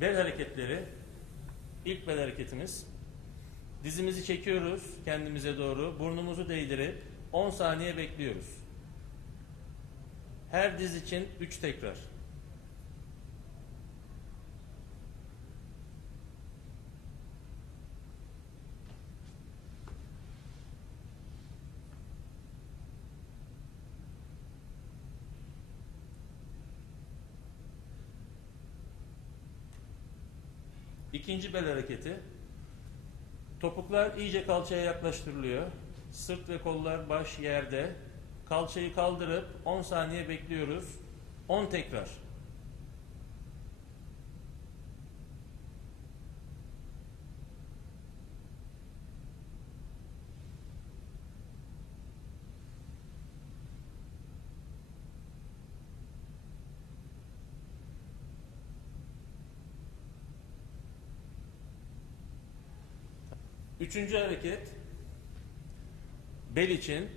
Bel hareketleri. İlk bel hareketimiz. Dizimizi çekiyoruz kendimize doğru. Burnumuzu değdirip 10 saniye bekliyoruz. Her diz için 3 tekrar. İkinci bel hareketi. Topuklar iyice kalçaya yaklaştırılıyor. Sırt ve kollar baş yerde. Kalçayı kaldırıp 10 saniye bekliyoruz. 10 tekrar. Üçüncü hareket bel için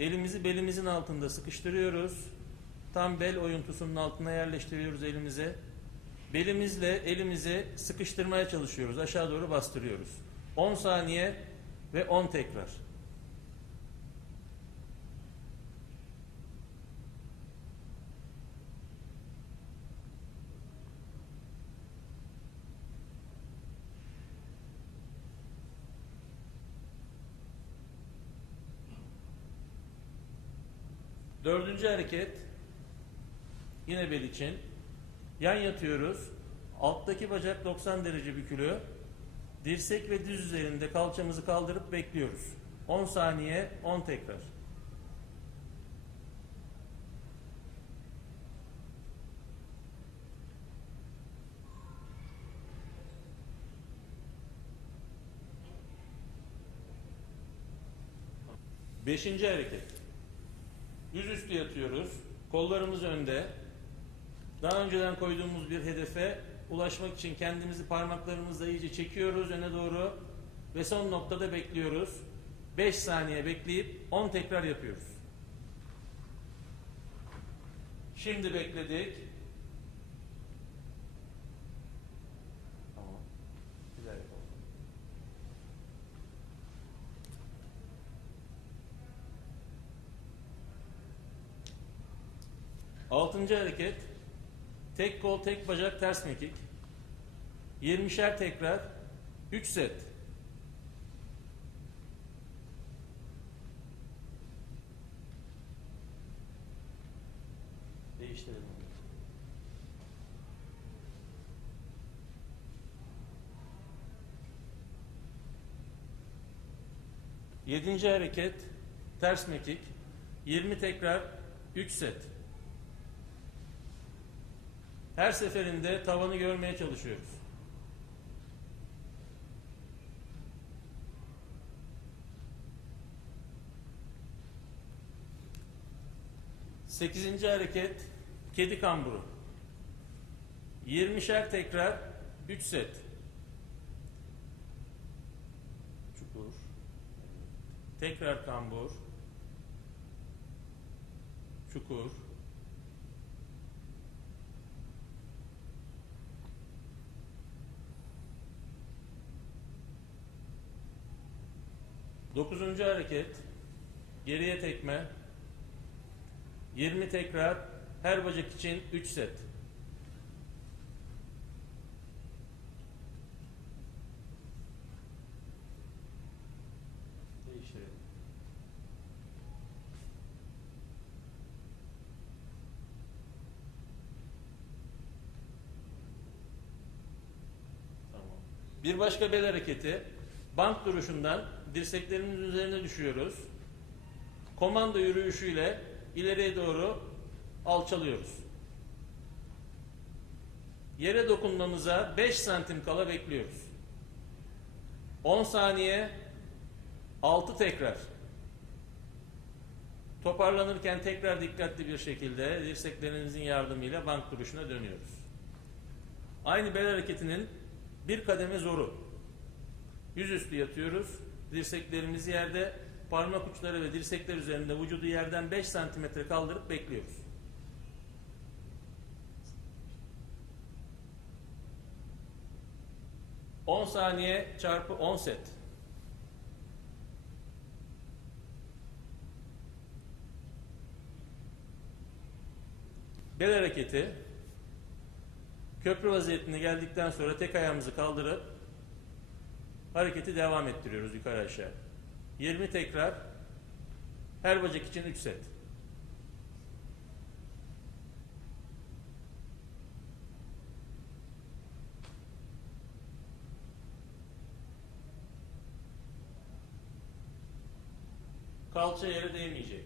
elimizi belimizin altında sıkıştırıyoruz. Tam bel oyuntusunun altına yerleştiriyoruz elimize. Belimizle elimizi sıkıştırmaya çalışıyoruz. Aşağı doğru bastırıyoruz. 10 saniye ve 10 tekrar. Dördüncü hareket yine bel için. Yan yatıyoruz. Alttaki bacak 90 derece bükülü. Dirsek ve diz üzerinde kalçamızı kaldırıp bekliyoruz. 10 saniye, 10 tekrar. Beşinci hareket. Yüzüstü yatıyoruz. Kollarımız önde. Daha önceden koyduğumuz bir hedefe ulaşmak için kendimizi parmaklarımızla iyice çekiyoruz öne doğru ve son noktada bekliyoruz. 5 saniye bekleyip 10 tekrar yapıyoruz. Şimdi bekledik. Altıncı hareket. Tek kol, tek bacak, ters mekik. 20'şer tekrar. 3 set. Değiştirelim. Yedinci hareket ters mekik 20 tekrar 3 set. Her seferinde tavanı görmeye çalışıyoruz. Sekizinci hareket kedi kamburu. 20'şer tekrar 3 set. Çukur. Tekrar kambur. Çukur. Dokuzuncu hareket geriye tekme 20 tekrar her bacak için 3 set. Değiştirelim. Tamam. Bir başka bel hareketi. Bank duruşundan dirseklerimizin üzerine düşüyoruz. Komando yürüyüşüyle ileriye doğru alçalıyoruz. Yere dokunmamıza 5 santim kala bekliyoruz. 10 saniye 6 tekrar. Toparlanırken tekrar dikkatli bir şekilde dirseklerinizin yardımıyla bank duruşuna dönüyoruz. Aynı bel hareketinin bir kademe zoru. Yüzüstü yatıyoruz. Dirseklerimiz yerde, parmak uçları ve dirsekler üzerinde vücudu yerden 5 santimetre kaldırıp bekliyoruz. 10 saniye çarpı 10 set. Bel hareketi köprü vaziyetine geldikten sonra tek ayağımızı kaldırıp hareketi devam ettiriyoruz yukarı aşağı. 20 tekrar her bacak için 3 set. Kalça yere değmeyecek.